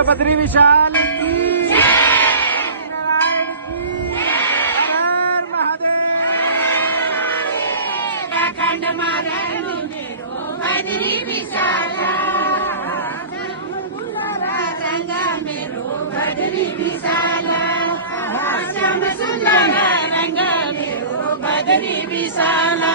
बद्री विशाल की नारायण की हर महादेव। अखंड मारणी मेरो बद्री विशाला रंग मेरो बद्री विशाला श्याम सुंदर रंग मेरो बद्री विशाला